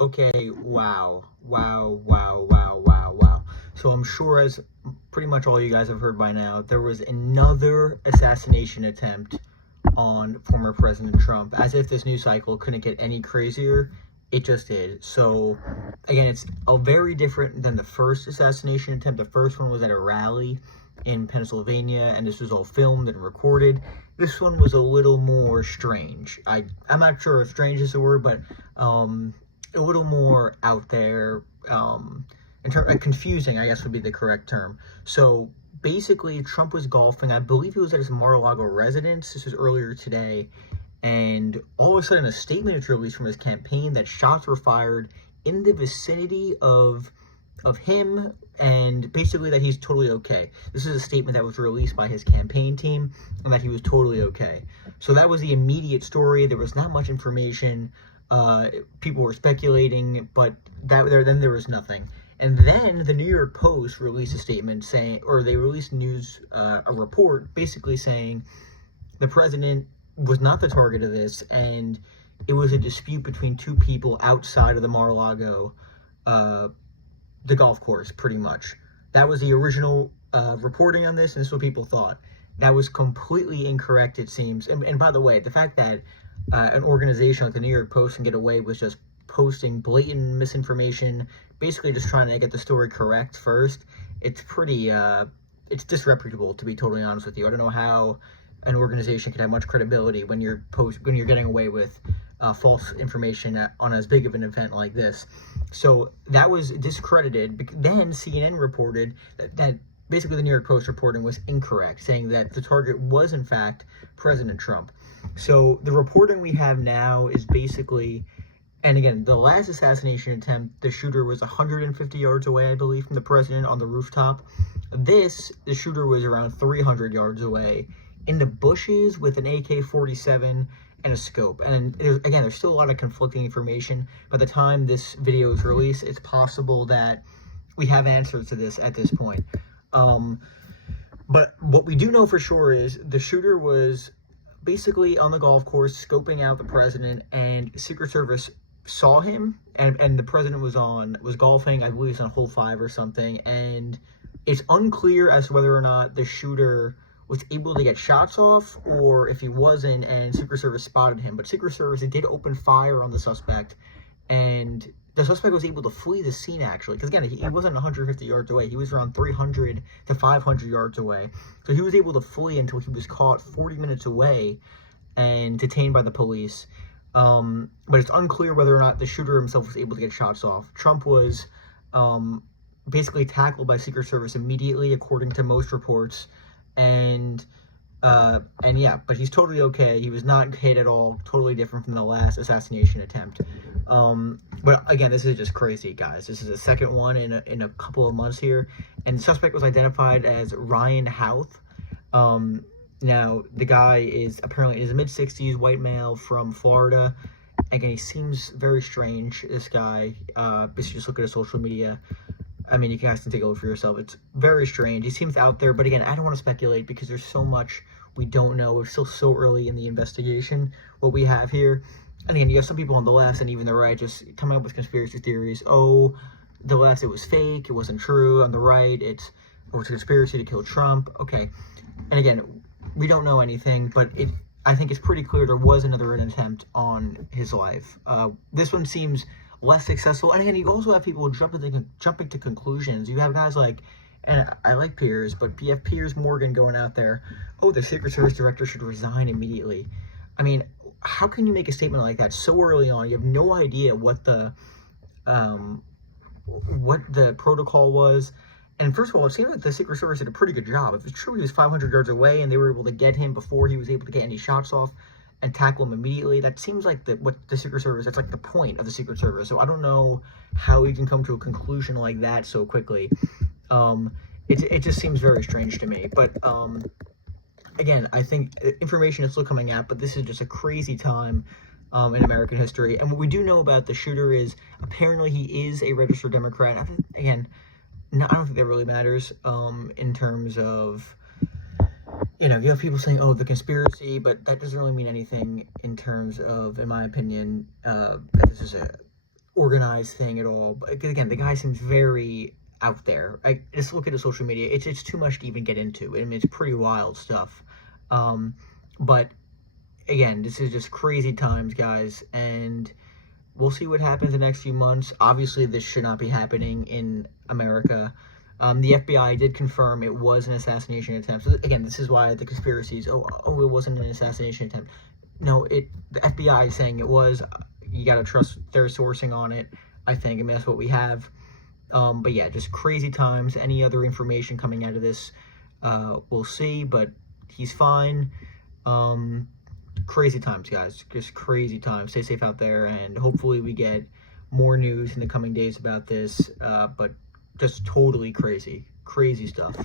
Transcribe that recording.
Okay, wow. Wow, wow, wow, wow, wow. So I'm sure, as pretty much all you guys have heard by now, there was another assassination attempt on former President Trump. As if this news cycle couldn't get any crazier, it just did. So, again, it's a very different than the first assassination attempt. The first one was at a rally in Pennsylvania, and this was all filmed and recorded. This one was a little more strange. I'm not sure if strange is the word, but a little more out there. Confusing, I guess, would be the correct term. So basically, Trump was golfing. I believe he was at his Mar-a-Lago residence. This was earlier today, and all of a sudden, a statement was released from his campaign that shots were fired in the vicinity of him, and basically that he's totally okay. This is a statement that was released by his campaign team, and that he was totally okay. So that was the immediate story. There was not much information. People were speculating, but then there was nothing. And then the New York Post released a statement saying, or they released a report basically saying the president was not the target of this, and it was a dispute between two people outside of the Mar-a-Lago, the golf course, pretty much. That was the original reporting on this, and this is what people thought. That was completely incorrect, it seems. And by the way, the fact that an organization like the New York Post can get away with just posting blatant misinformation, basically just trying to get the story correct first, it's pretty, it's disreputable, to be totally honest with you. I don't know how an organization can have much credibility when you're getting away with false information on as big of an event like this. So that was discredited. Then CNN reported that basically the New York Post reporting was incorrect, saying that the target was in fact President Trump. So the reporting we have now is basically, and again, the last assassination attempt, the shooter was 150 yards away, I believe, from the president on the rooftop. The shooter was around 300 yards away in the bushes with an AK-47 and a scope. And there's still a lot of conflicting information. By the time this video is released, it's possible that we have answers to this at this point. But what we do know for sure is the shooter was basically on the golf course scoping out the president, and Secret Service saw him, and the president was golfing, I believe it's on hole 5 or something, and it's unclear as to whether or not the shooter was able to get shots off, or if he wasn't, and Secret Service spotted him. But Secret Service did open fire on the suspect, and the suspect was able to flee the scene, actually, because again, he wasn't 150 yards away. He was around 300 to 500 yards away. So he was able to flee until he was caught 40 minutes away and detained by the police. But it's unclear whether or not the shooter himself was able to get shots off. Trump was basically tackled by Secret Service immediately, according to most reports. And yeah, but he's totally okay. He was not hit at all. Totally different from the last assassination attempt. But again, this is just crazy, guys. This is the second one in a couple of months here, and the suspect was identified as Ryan Houth. Now the guy is apparently in his mid-60s, white male from Florida. Again, he seems very strange. This guy, just look at his social media. I mean, you guys can take a look for yourself. It's very strange. He seems out there, but again, I don't want to speculate because there's so much we don't know. We're still so early in the investigation, what we have here. And again, you have some people on the left and even the right just coming up with conspiracy theories. Oh, the left, it was fake, it wasn't true. On the right, it's a conspiracy to kill Trump. Okay. And again, we don't know anything, but I think it's pretty clear there was another attempt on his life. This one seems less successful. And again, you also have people jumping to conclusions. You have guys like, and I like Piers, but you have Piers Morgan going out there, oh, the Secret Service director should resign immediately. I mean, how can you make a statement like that so early on? You have no idea what the protocol was. And first of all, it seems like the Secret Service did a pretty good job. If it's true he was 500 yards away and they were able to get him before he was able to get any shots off and tackle him immediately, that seems like what the Secret Service, that's like the point of the Secret Service. So I don't know how we can come to a conclusion like that so quickly. It just seems very strange to me. But again, I think information is still coming out, but this is just a crazy time in American history. And what we do know about the shooter is apparently he is a registered Democrat. Again, no, I don't think that really matters in terms of, you have people saying, oh, the conspiracy, but that doesn't really mean anything in terms of, in my opinion, this is organized thing at all. But again, the guy seems very out there. I just look at his social media. It's too much to even get into. I mean, it's pretty wild stuff. But again, this is just crazy times, guys, and we'll see what happens the next few months. Obviously, this should not be happening in America. The FBI did confirm it was an assassination attempt. So again, this is why the conspiracies. Oh, it wasn't an assassination attempt. No, the FBI is saying it was. You got to trust their sourcing on it. I think. I mean, that's what we have. But yeah, just crazy times. Any other information coming out of this, we'll see. But he's fine. Crazy times, guys. Just crazy times. Stay safe out there, and hopefully we get more news in the coming days about this. But just totally crazy stuff.